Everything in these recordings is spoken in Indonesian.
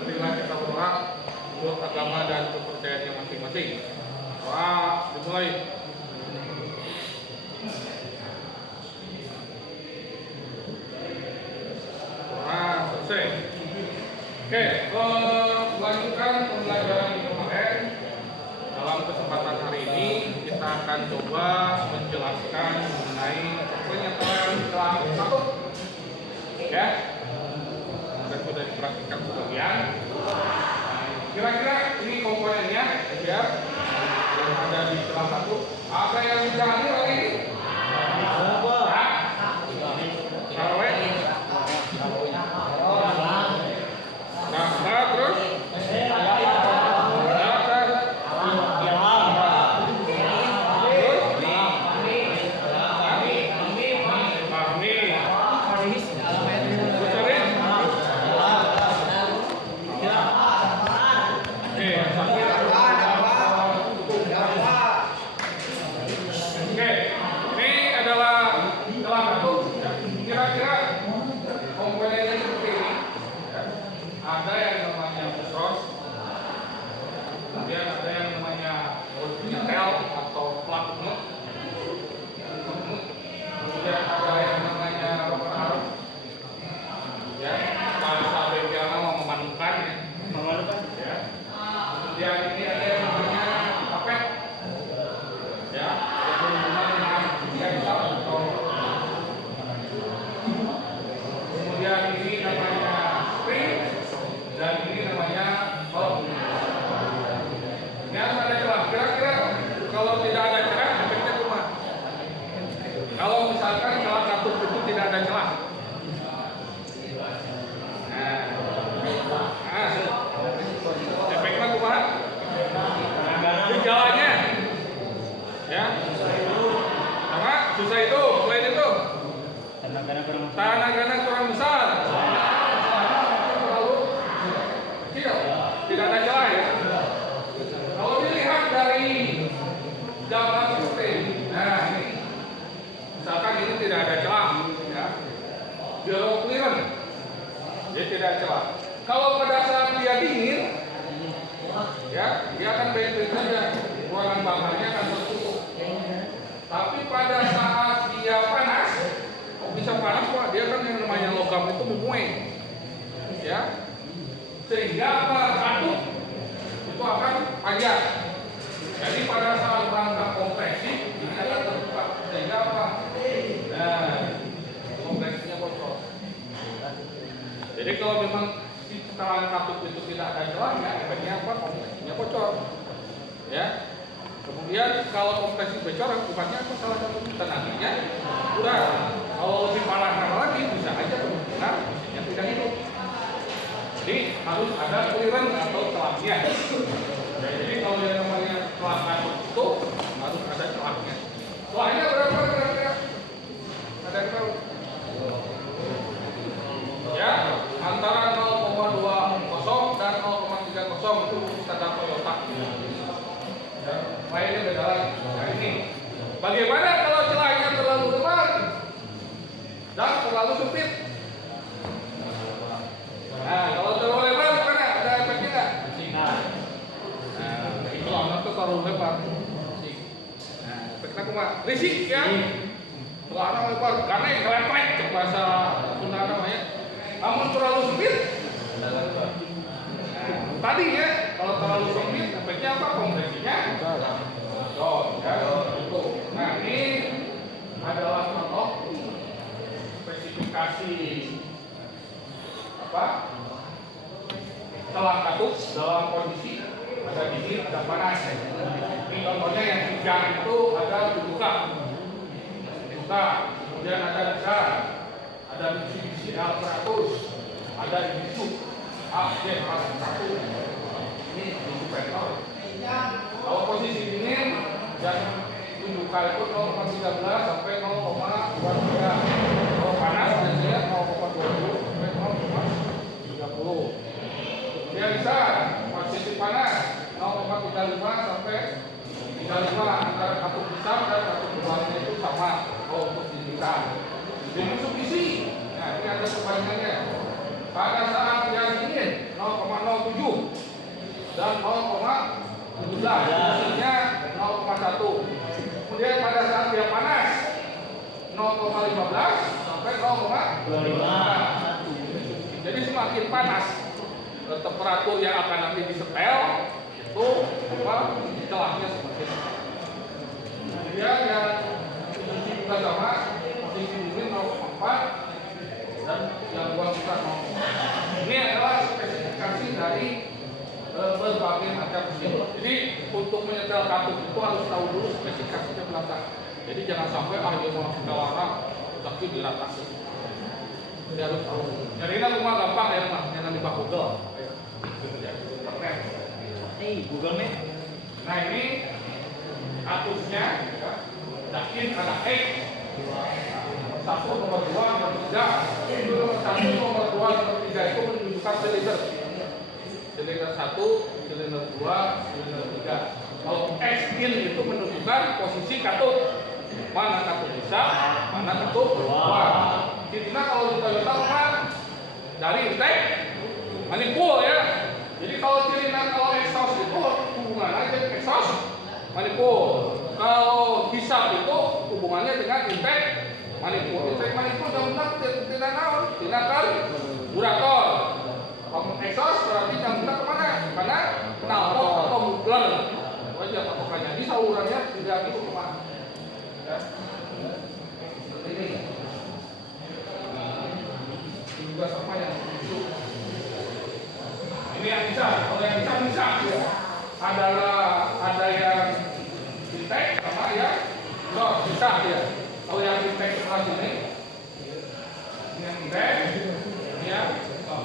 marilah kita berdoa untuk agama dan kepercayaannya masing-masing. Doa dimulai. Doa selesai. Oke, melanjutkan pembelajaran kemarin. Dalam kesempatan hari ini kita akan coba menjelaskan mengenai pernyataan telah satu, ya, dan sudah diperhatikan sebagian. Kira-kira ini komponennya, ya, yang ada di kelas satu. Ada yang sudah hadir hari ini? Terus? Tanah-tanah kurang besar, terlalu kecil, tidak ada celah, ya. Kalau dilihat dari gambar seperti ini, nah ini, misalkan ini tidak ada celah, ya, zero clearance, dia tidak ada celah. Kalau pada saat dia dingin, ya, dia akan baik-baik saja, ruangan bakarnya akan tertutup. Tapi pada saat dia panas, bisa panas, Pak, dia kan yang namanya logam itu memuai, ya, sehingga apa, katup itu akan panjang. Jadi pada saat rangka kompresi ini akan terbuka, sehingga apa, nah, kompresinya bocor. Jadi kalau memang setelah katup itu tidak ada celahnya, efeknya apa, kompresinya bocor, ya. Kemudian kalau kompresi bocor, bukannya apa, salah satu tenaganya udah. Kalau lebih parah lagi, bisa aja kemungkinan mesinnya tidak hidup. Jadi harus ada clearance atau celahnya. Jadi kalau yang namanya celah itu harus ada celahnya. Celahnya berapa kira-kira? Ada yang tahu? Ya, antara 0,20 dan 0,30 itu standar Toyota. Ya, lainnya beda lagi. Nah ini, bagaimana kalau celahnya terlalu lebar dan terlalu sempit? Nah, kalau terlalu lebar, gimana? Ada efeknya nggak? Nah, itu anak tuh terlalu lebar. Nah, efeknya cuma risik, ya. Terlalu lebar, karena yang kelepek ke bahasa Sunda namanya. Namun terlalu sempit. Nah, tadinya kalau terlalu sempit, efeknya apa? Kompresinya bocor, ya. Nah, ini adalah contoh spesifikasi apa, celah katup dalam kondisi ada dingin, ada panas. Ini contohnya yang hijau itu ada dibuka, kemudian ada besar, ada Mitsubishi L100, ada Mitsubishi AJ101. Ini Mitsubishi petrol. Kalau posisi dingin dan dibuka itu 0,13 sampai 0,23. Kalau panas biasanya 0,20 sampai 0,30. Dia bisa posisi panas 0,35 sampai 35, antara katup besar dan katup bawahnya itu sama. Kalau untuk dinginkan, di Mitsubishi, nah ini ada perbandingannya. Pada saat yang dingin 0,07 dan 0,17, fungsinya 0,1. Kemudian pada saat dia panas 0,15 sampai 0,25. Jadi semakin panas temperatur yang akan nanti disetel itu celahnya semakin. Kemudian yang juga sama, posisi bumi 0,4 dan yang buang kita 0. Ini adalah spesifikasi dari berbagai macam mesin. Jadi untuk menyetel kartu itu harus tahu dulu spesifikasinya berapa. Jadi jangan sampai dia mau setel orang tapi diratakan. Jadi harus tahu. Nyarinya cuma gampang ya mas, jangan di Google. Google Map. Nah ini atusnya, yakin ada X. Nomor 1, nomor 2, nomor 3. Itu nomor 1, nomor 2, nomor 3 itu menunjukkan silinder. Silinder 1, silinder 2, silinder 3. Kalau X in itu menunjukkan posisi katup. Mana katup bisa, mana katup keluar. Kita kalau di Toyota kan dari intake manifold ya. Jadi kalau silinder kalau exhaust itu hubungan aja exhaust manifold. Kalau hisap itu hubungannya dengan intake manifold. Intake manifold jam tidak naon, tidak kan durator. Kalau exhaust berarti jam kemana? Karena knalpot atau muffler. Wajah patokannya di salurannya tidak itu kemana? Ya. Seperti ini. Juga sama yang itu. Ini yang bisa, kalau yang bisa ya. Ada yang intake sama ya, bisa ya. Kalau yang intake sebelah sini, ini yang intake, ini ya, bisa.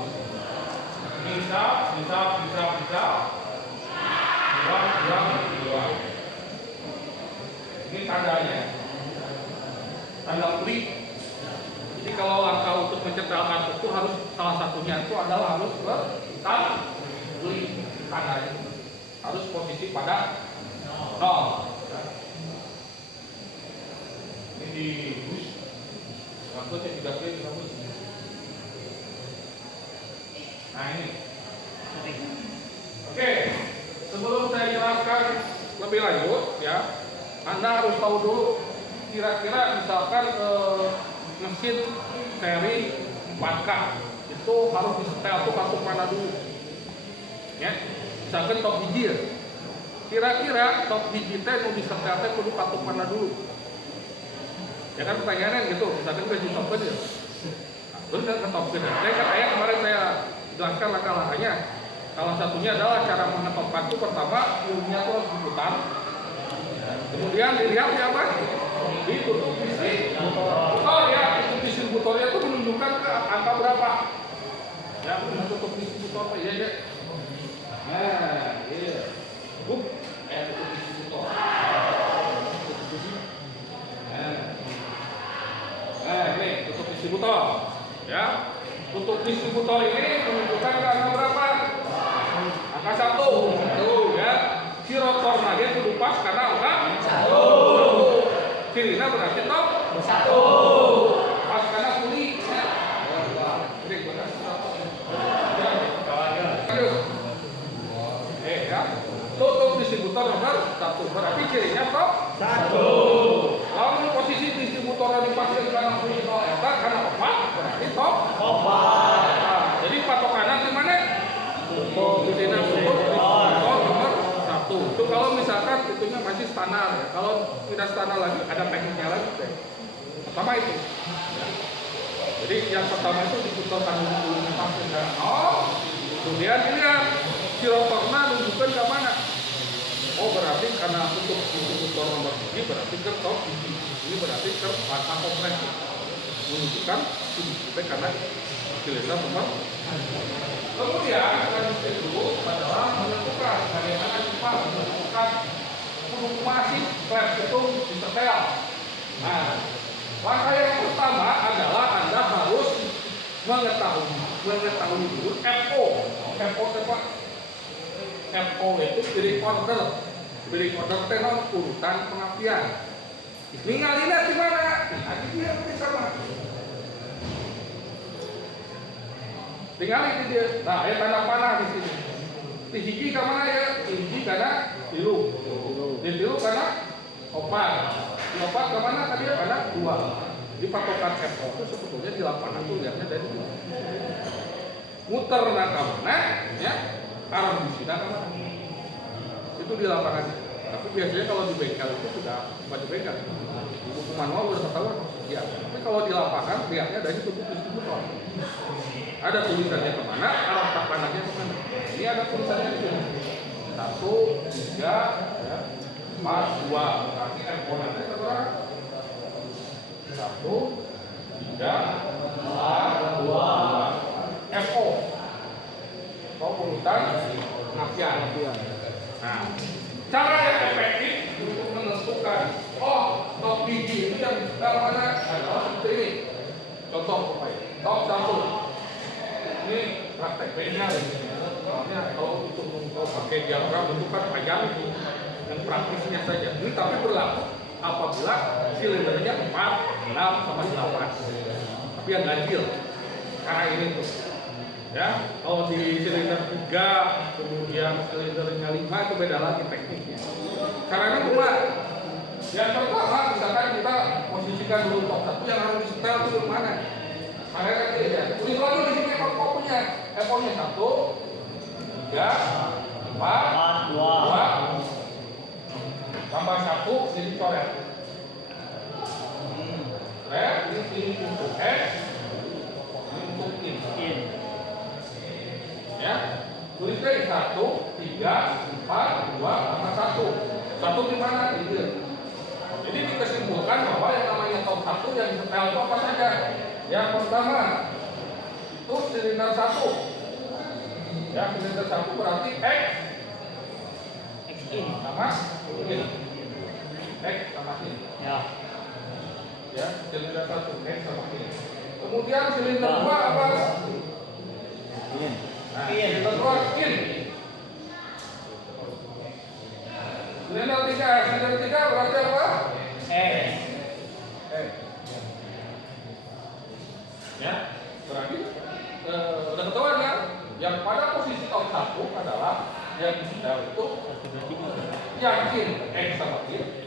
Dua. Ini tandanya, tanda klik. Jadi kalau langkah untuk mencetakkan itu harus salah satunya itu adalah harus klik tandanya, harus posisi pada 0. Ini di bus, rambutnya tidak klik rambut. Nah ini. Oke, sebelum saya jelaskan lebih lanjut ya, Anda harus tahu dulu kira-kira misalkan mesin seri 4K itu harus disetel tuh katup mana dulu ya, misalkan top biji ya. Kira-kira top biji teh mau disetel teh kudu katup mana dulu ya kan, pertanyaannya gitu. Misalkan gaji top kan ya, terus kan top kan kayak kemarin saya jelaskan langkah-langkahnya. Salah satunya adalah cara mengetopkan itu pertama filmnya itu harus diputar, kemudian dilihat ya apa, ditutup distributor ya. Itu distributornya itu menunjukkan ke angka berapa ya, menutup distributor ya ya. Nah iya, tutup distributor. Nah ini tutup distributor ya. Tutup distributor ini menunjukkan ke angka berapa? Angka 1 ya. Si rotor nage kudu pas karena angka 1. Kirina berarti top 1. Pas karena kuli ya. Ya. Tutup distributor nomor 1 berarti kirinya top 1. Lalu posisi distributor dipasang karena kuli karena opat berarti top 4. Nah, jadi patokannya di mana? Tutup nomor 1. Itu kalau misalkan itunya masih standar ya. Kalau tidak standar lagi ada tekniknya lagi deh. Pertama itu. Ya. Jadi yang pertama itu diputarkan dulu sampai ke 0. Kemudian dilihat si rotornya menunjukkan ke mana. Oh berarti karena tutup distributor nomor ini berarti ke top ini berarti ke masa kompresi. Menunjukkan ini karena silinder nomor. Kemudian selanjutnya dulu adalah menentukan bagaimana cepat menentukan masih klep itu disetel. Nah, langkah yang pertama adalah Anda harus mengetahui dulu FO. FO apa? FO itu break order. Break order tenor urutan pengapian. Ninggalinnya di mana? Nah, dia sama. tinggal ini dia. Nah, ada tanda panah di sini. Di hiji ke mana ya? Hiji karena tilu. Di tilu karena opat. Di opat ke mana tadi karena 2. Di patokan FO itu sebetulnya di lapangan tuh lihatnya dari muter ke mana ya? Arah di sini ke mana? Itu di lapangan. Tapi biasanya kalau di bengkel itu sudah di bengkel. Di buku manual udah ketahuan. Ya. Tapi kalau di lapangan lihatnya dari tutup distributor. Ada tulisannya kemana, arah tak panahnya kemana. Ini ada tulisannya di sini. 1, 3, ya, 4, 2. Berarti komponennya berapa? 1, 3, 4, 2. FO. Atau urutan ngapian. Nah, cara yang efektif untuk menentukan top biji ini yang mana adalah seperti ini. Contoh top 1. Ini praktek beda ini. Soalnya kalau pakai diagram itu kan panjang itu dan praktisnya saja. Ini tapi berlaku apabila silindernya 4, 6 sama 8. Tapi yang ganjil. Karena ini tuh. Ya, kalau di silinder 3, kemudian silindernya 5 itu beda lagi tekniknya. Caranya cuma yang pertama misalkan kita posisikan dulu top 1 yang harus disetel itu di mana? Makanya kan ya, tulis lagi di sini FO-nya. FO-nya 1, 3, 4, 2, tambah 1 jadi coret. Ini untuk X, ini untuk in. Ya, tulis dari 1, 3, 4, 2, sama 1. 1 di mana? Ini. Jadi dikesimpulan bahwa yang namanya top 1 yang disetel itu apa saja? Yang pertama itu silinder 1. Ya, silinder 1 berarti X in sama in. X sama in. Ya, silinder 1 X sama in. Kemudian silinder 2 apa? In. Nah, silinder 2 in. Silinder 3 berarti apa? X. Ya, berarti udah ketahuan kan? Yang pada posisi top 1 adalah yang disetel itu yakin X sama in.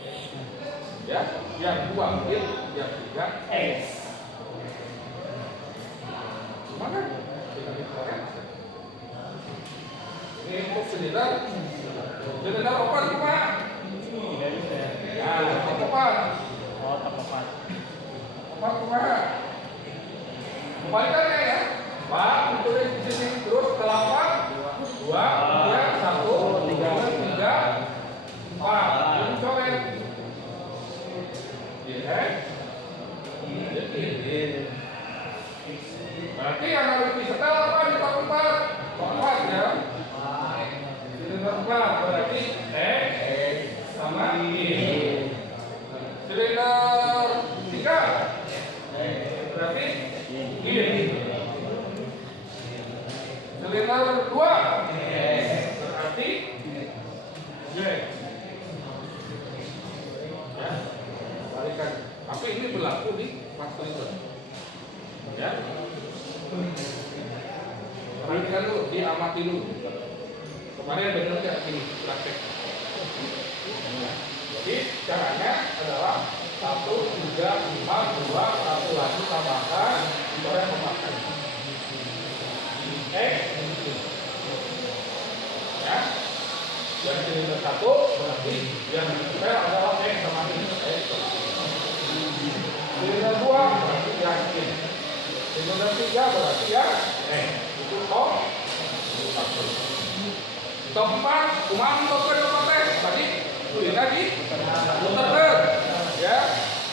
Ya, yang 2 in, yang 3 X. Gimana? Ini untuk silinder. Silinder open cuma. Ya, open. Open cuma. Kembalikannya ya. Pak, tulis di sini terus ke 8, 2, 1, 3, 4. Ini coret. Ya. Berarti yang harus disetel apa di top 4? Top 4 ya. Silinder 4 berarti X sama in. Silinder 3 berarti in. Silinder 2 berarti Y. Ya, balikan. Tapi ini berlaku di pas silinder. Ya. Perhatikan dulu, diamati dulu. Kemarin benar nggak ini praktek? Jadi caranya adalah 1, 3, 4, 2, 1 lagi tambahkan, coret memakan. X, ya, yang silinder 1 berarti yang disetel adalah X sama ini. Silinder 2 berarti yakin. Silinder 3 berarti ya X. Itu top 1. Top 4, kumaha top teh tadi kulina diputerkeun ya.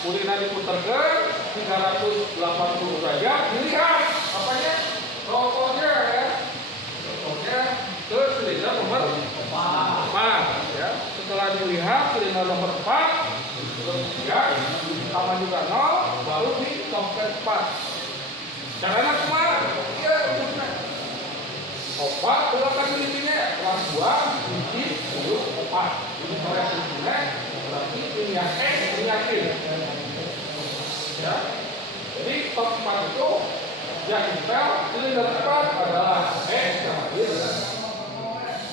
Kulina diputerkeun 380 derajat, dilihat apanya? Rotornya ya. Rotornya ke silinder nomor 4 ya. Setelah dilihat silinder nomor 4 ya, sama juga 0 baru di top 4. Caranya kumaha? Ya, opat belakang intinya kelas 2 biji dulu opat. Ini coret intinya berarti ini yang X ini yakin. Ya. Jadi top 4 itu yang ditempel silinder 4 adalah X sama Y.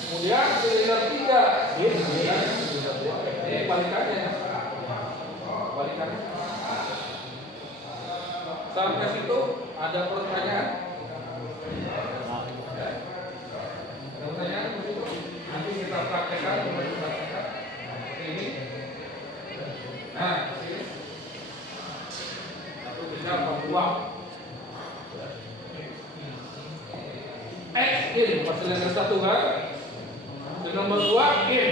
Kemudian silinder 3 Y dan silinder 2. Ini balikannya. Balikannya. Sampai situ ada pertanyaan? Ya. Pertanyaan begitu. Nanti kita praktekkan, seperti ini. Nah, sini. Satu bisa membuang. X in, silinder 1 kan? Nomor 2 in.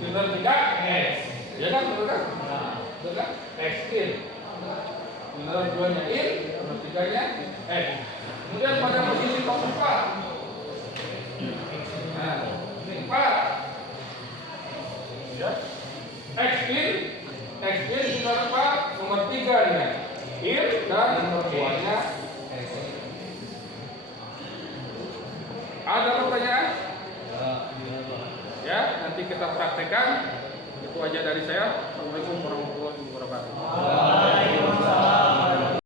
Silinder 3 X. Ya kan, betul kan? Betul kan? X in. Silinder 2-nya in, nomor 3-nya X. Kemudian pada posisi top 4. Nah, ini 4. Ya. X in silinder 4, nomor 3-nya in dan nomor 2-nya X. Ada pertanyaan? Ya, nanti kita praktekkan. Itu aja dari saya. Assalamualaikum warahmatullahi wabarakatuh.